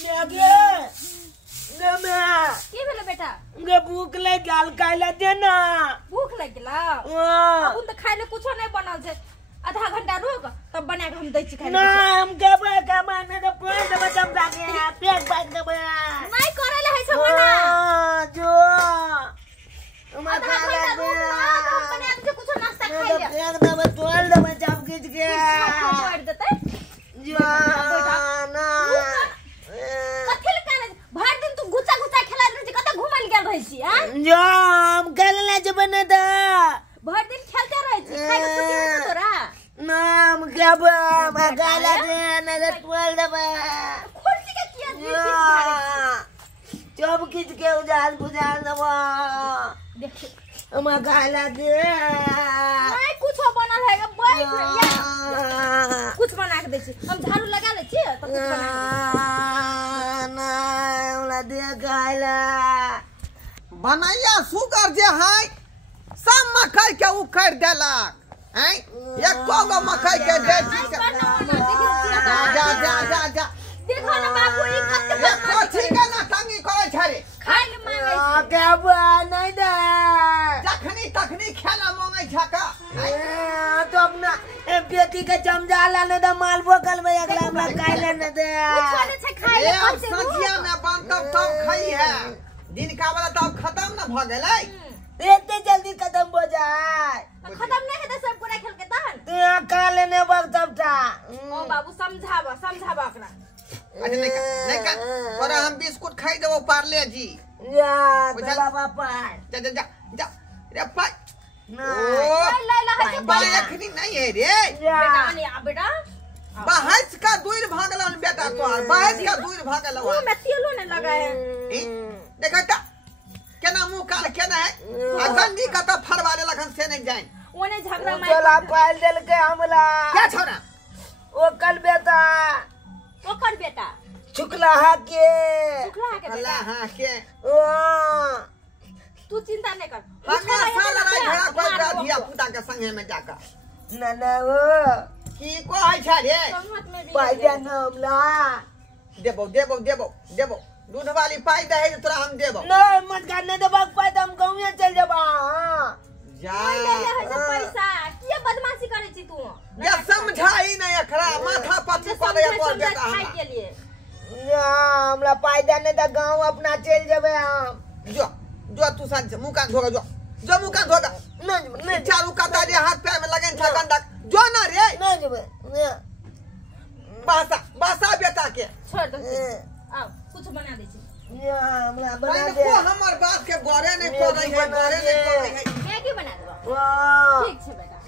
की भेले बेटा गे भूख लग गेल खाइला दे ना भूख लग गेला अब त खाइले कुछो नै बनल छै आधा घंटा रुक तब बना के हम दै छी खाइले ना हम केबे के माने त पेट देबे तब जाके पेट बांध देबे नै करले है सब बना जो आधा घंटा रुक ना हम बना के कुछो नाश्ता खाइ ले पेट देबे तोल देबे जब खींच के कर देतै जो ना कथि ल काने भर दिन तू गुचा गुचा खेला रहै कत घुमल गेल रहै छी हां जो हम खेलले जेबे न द भर दिन खेलते रहै छी खाइ के छुट्टी होत तोरा नाम केबे भगाला दे न रे तोल देबे खुर्सी के किया दी जब खींच के उजाल बुझाल देबे देख हम गाला दे नहीं कुछ बनल है बैठ या कुछ बना के दे छी हम झाड़ू लगा ले छी त कुछ बना के ना हमरा दे गाला बनैया सुगर जे है सब मकई के उखड़ देलक हैं एको गो मकई के दे जा जा जा जा देखो ना बाबू ई कते कोठी के ना तंगी करे छरे खाइ ले मांगे के बा नहीं दे जखनी तखनी खेला मांगे छका तो अपना बेटी के जमजाला ने द माल बोकल में अगला हमरा खाइले न दे कुछ ले छै खाइ ले अब सजिया में बनतब तब खाई है दिन का वाला तब खत्म न भ गेलै इतने जल्दी खत्म हो जाए खत्म नहीं हेते सब पूरा खेल के तहन ते का लेने वक्त सबटा ओ बाबू समझावा ओकरा अच्छा नहीं कर पर हम बिस्कुट खाई देबो पार्ले जी या चला बापा जा जा जा जा रे पाई ले है बाय एखनी नहीं है रे बेटा नहीं आ बेटा बहस का दूर भागलन बेटा तोहार बहस का दूर भागल मुंह में तेलो नहीं लगा है देखा का केना मुंह काल केना है आ गंदी का त फरवा ले लखन से नहीं जाए ओने झगड़ा में चला पाल देल के हमला क्या छोरा ओ कल बेटा ओकर बेटा चुकला के के बेटा अल्लाह हां के ओ तू चिंता नहीं कर हमेशा लड़ाई झगड़ा कोई का धिया पुता के संगे में जाकर ना ना ओ की कहै छै रे संगत में भी पाई दे ना हमला देबो दूध वाली पाई दे है तोरा हम देबो नहीं मत करने दे बाग पाई हम गांव में चल जाबा जा ले ले है सब पैसा किए बदमाशी करे छी तू या समझाई नहीं अखरा माथा पच्ची पड़ गया तोर बेटा खाई के लिए या हमरा पाई देने द गांव अपना चल जाबे हम जो तू सान मुंह कान धोगा जो मुंह कान धोगा नहीं चालू काटा दे हाथ पैर में लगन छ गंडक जो ना रे नहीं जबे बासा बेटा के छोड़ दे आओ कुछ बना दे छी या हमरा बना दे को हमर बात के गोरे नहीं कर रही है गोरे नहीं कर रही है मैगी बना दो वाह ठीक छै बेटा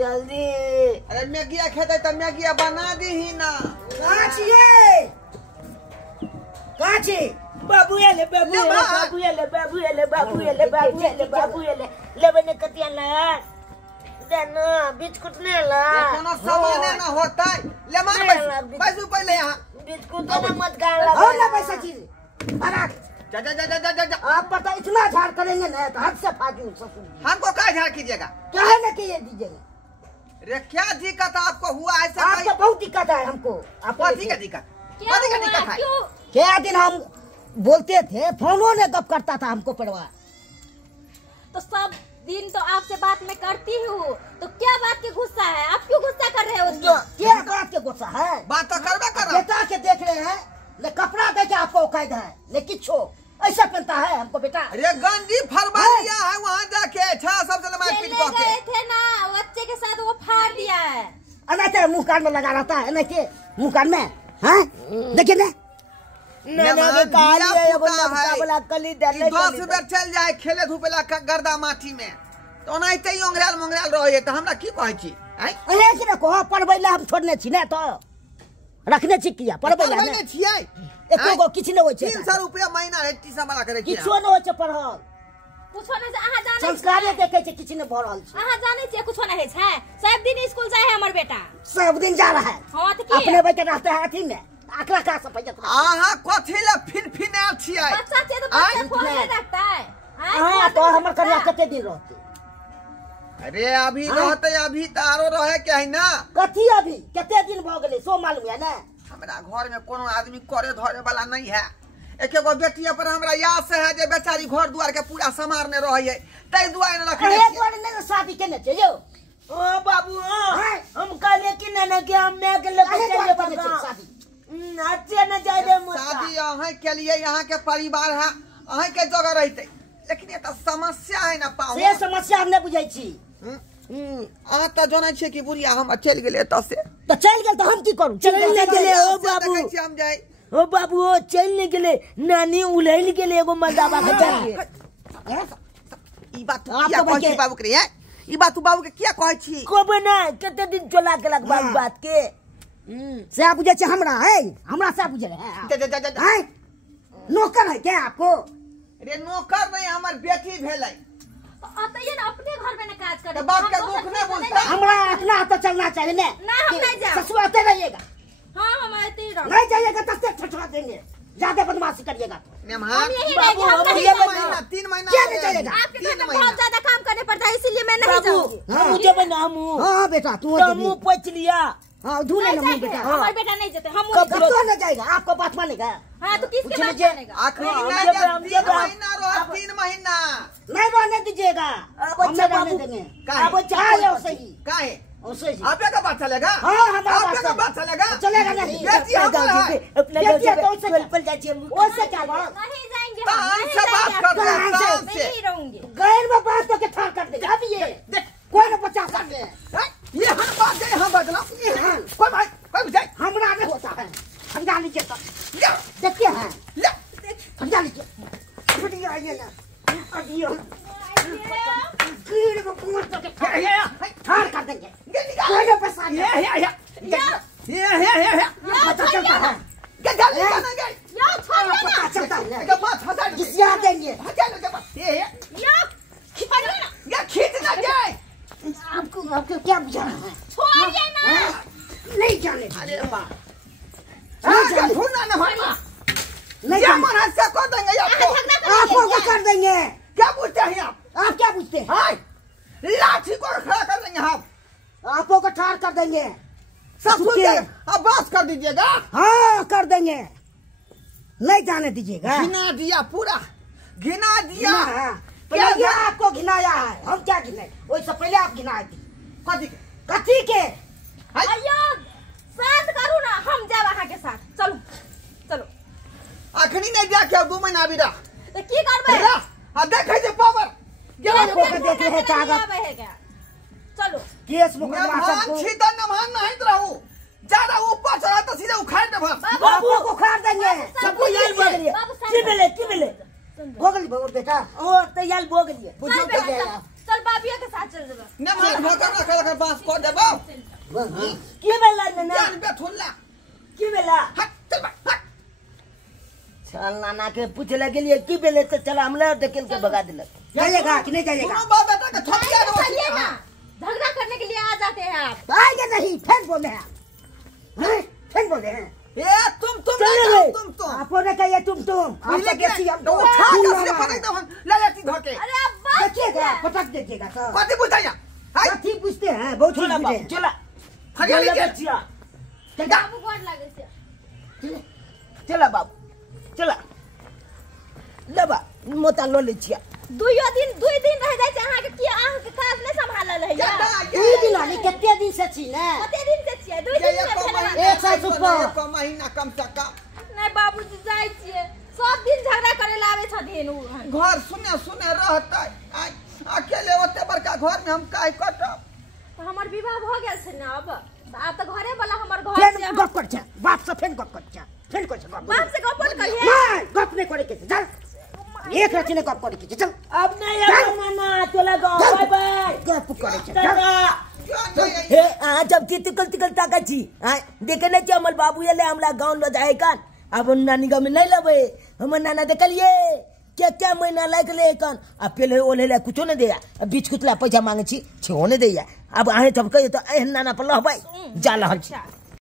जल्दी अरे मैगिया खेते त मैगिया बना दी ही ना काचिए काची बाबू ये ले लेबे ने कतिया ला देना बिस्कुट ने ला कोनो सामान ना होता ले मार पैसा पहले यहां बिस्कुट तो मत गाल हो ना पैसा चीज भरा जा आप पता इतना झाड़ करेंगे ना तो हद से फाजूल ससुर हमको काय झाड़ कीजिएगा क्या है ना कि ये दीजिएगा रे क्या दिक्कत आपको हुआ ऐसा आपको बहुत दिक्कत है हमको आपको दिक्कत क्या दिक्कत है क्यों क्या दिन हम बोलते थे फोनों ने गप करता था हमको परिवार तो सब दिन तो आपसे बात मैं करती हूँ तो क्या बात के गुस्सा है आप क्यों गुस्सा कर रहे हो उसको क्या बात के गुस्सा है बात तो करबा कर रहा बेटा के देख रहे हैं ले कपड़ा देके आपको कैद है ले किच्छो ऐसा पहनता है हमको बेटा अरे गंदी फरवा दिया है वहाँ जाके छा सबसे मार पीट चले के गए थे ना बच्चे के साथ वो फाड़ दिया है अनाते मुंह कान में लगा रहता है ना के मुंह कान में हैं देखिए ना ने काली है एगो नबका कली दे ले 10 बेर चल जाए खेले धूपेला गर्दा माटी में तो ओनाइते ही ओंगराल रहे त हमरा की कहै छी हैं अरे कि ना कहो पढ़बैला हम छोड़ने छी ना तो रखने छी किया पढ़बैला पढ़बै ने छियै एको गो किछ न होय छै 300 रुपया महीना रे टीसा वाला करे छी किछो न होय छै पढ़ल कुछो नहीं से अहाँ जाने संस्कारे देखे छै किछ न भ रहल छै अहाँ जाने छियै कुछो नहीं है सब दिन स्कूल जाए है हमर बेटा सब दिन जा रहा है हां तो की अपने बेटे रहते हैं अथी में आकरा का सब पैसा आहा कथि ले फिन छियै बच्चा के तो बच्चा फोन नहीं रखता है हां तो हमर करिया कते दिन रहते अरे अभी रहते अभी तारो रहे के है ना कथी अभी कते दिन भ गेलै सो मालूम है ना हमरा घर में कोनो आदमी करे धरे वाला नहीं है। एक एगो बेटिया पर हमरा याद से है जे बेचारी घर द्वार के पूरा समारने रहे तै दुआरे न रखे एक बार नहीं शादी केने चाहिए ओ बाबू हम कहले कि ना के हम मैं के लेके चले बगा शादी अच्छे न जाए दे शादी अहाँ के लिए यहाँ के परिवार है अहाँ के जगह रहते लेकिन ये तो समस्या है ना पाऊ से समस्या हम नहीं बुझाई छी अहाँ तो जानै छियै कि बुढ़िया हम चल गेले त से तो चल गेल तो हम की करू चल ले गेले ओ बाबू देखै छी हम जाई ओ बाबू ओ चल ले गेले नानी उलैल गेले एगो मदाबा के जाके ई बात क्या कहै छी बाबू के है ई बात तू बाबू के क्या कहै छी कोबे ना कते दिन चला गेलक बाबू बात के से आप बुझे हमरा है हमरा से बुझे है नौकर है क्या आपको रे नौकर नहीं हमर बेटी भेलै आतैया ना अपने घर में ना काज करे तो बाप के दुख नहीं बुझता हमरा अपना तो चलना चाहिए ना ना हम नहीं जाए ससुराते रहिएगा हां हम आते ही रहो नहीं जाइएगा तब से ठठवा देंगे ज्यादा बदमाशी करिएगा तो मेहमान हम यही बाबू, रहेंगे हम हम कहीं ये जाएंगे महीना 3 महीना क्या नहीं जाइएगा? आपके घर में बहुत ज्यादा काम करने पड़ता है इसीलिए मैं नहीं बाबू जाऊंगी हम जेबे ना हम हाँ बेटा तू तो मुंह पोछ लिया हाँ धूले नहीं ना मुंह जाएंगे, बेटा हमारे बेटा नहीं जाते हम कब कब तो न जाएगा आपको बात मानेगा हां तो किसके पूछ बात लीजिए। मानेगा आखिरी हम नहीं जब- जा हम 3 जब- महीना रहो 3 महीना नहीं रहने दीजिएगा अब हम अच्छा नहीं रहने बाबू देंगे काहे? अब अच्छा चाहे वैसे ही काहे वैसे ही आपे का बात चलेगा हाँ, हमारा आपे बात का बात चलेगा चलेगा नहीं बेटी हमर है अपना बेटी है तो गाँव उससे से पल जाइए वैसे क्या बात नहीं जाएंगे तो हम हमसे नहीं बात जाएंगे कर रहे हैं, आपके शाम घर। से। नहीं रहूंगी गैर में बात तो के ठार कर देगा अब ये कोई न बचा सकते हैं? ये हर बात है हम बदला कोई भाई कोई बुझाई हमरा नहीं होता है समझा लीजिए तो ले देखते हैं ले समझा लीजिए बढ़िया आइए ना अडियो कीड़ को कुंवर तो के ठार कर देंगे कोई न बचा ये पता चलता है क्या गाली करना गई यो छोड़ देना पता चलता है क्या बात हटा जिसया देंगे हटा लो क्या बात ये यो खिपाड़ो ना ये खींच ना जाए आपको आपको क्या बुझाना है छोड़िए ना नहीं जाने अरे वाह नहीं क्या जाने ढूंढना ना होगा नहीं क्या जाने मन है से कर देंगे आपको आपको क्या कर देंगे क्या पूछते हैं आप आप क्या पूछते हैं हाय लाठी को खड़ा कर देंगे आप आपको को ठार कर देंगे सब सुन सुन के। के अब बस कर दीजिएगा हाँ कर देंगे नहीं जाने दीजिएगा घिना दिया पूरा घिना दिया हाँ, पहले ये आपको घिनाया है हम क्या घिनाए वैसे पहले आप घिनाए थी कथी के कथी के अयो शांत करू ना हम जाए वहां के साथ चलो चलो अखनी नहीं जा के 2 महीना भी रहा तो की करबे आ देखे जे पावर आपको के देखे है कागज चलो केस मुकदमा नमहान सबको छीदा नमहान नहीं रहू ज्यादा ऊपर चढ़ा तो सीधे उखाड़ दे भर बाबू को खार देंगे सबको यार बोल रही है की मिले भोगली भगत बेटा ओ तैयार भोग लिए चल बेटा चल बाबिया के साथ चल जब नमहान भोकर रखल बांस को देबो की मिला ना जान बे थुल्ला की मिला हट चल बा हट चल नाना के पूछे लगे लिए की मिले तो चला हमला ढकेल के भगा दिलक जाइएगा कि नहीं जाइएगा दोनों बाप बेटा के थपिया दो चलिए ना झगड़ा करने के लिए आ जाते हैं आप आएंगे नहीं फिर बोले हैं फिर बोले हैं ए तुम चले नहीं गए। तुम आपको ने कहिए तुम आपसे कैसी हम तो उठा के उसने पटक दो हम ललती धोके अरे अब बस देखिएगा पटक देखिएगा तो कथी बुझाया हाय कथी पूछते हैं बहुत चला चीज बाबू पूछे चला हरियाली के बच्चिया बाबू गोड़ लागे से चला बाबू चला लेबा मोता लो ले छिया दू दिन रह जाए छै अहाँ के की अहाँ के काज नहीं संभालल है या दू दिन आनी कितने दिन से छी ने कते दिन से छियै 2 दिन से भेलवा एक साल से ऊपर। एक महीना कम से कम नहीं बाबूजी जाय छियै सब दिन झगड़ा करे ला आवे छथिन उ घर सुने सुने रहते आय अकेले ओते बड़का घर में हम काहे कटब तो हमर विवाह भ गेल छै ना अब तो घरे वाला हमर घर फिर से गप कर छे बाप से फिर गप कर छे फिर कर छे बाप से गप करिए नहीं गप नहीं करे के चल एक रति ने गप करे के चल अब नहीं आना नाना चला गो बाय बाय गप करे छे चल हे आ जब तिकल ताका छी आ देखे नहीं छी हमर बाबू एले हमरा गांव ल जाए कान अब नानी गांव में नहीं लबे हमर नाना देखलिए क्या महीना लाग ले कान आ पहले ओले ले कुछो नहीं देया बीच कुतला पैसा मांगे छी छो नहीं देया अब आहे जब कहियो तो एहन नाना पर लहबाई जा रहल छी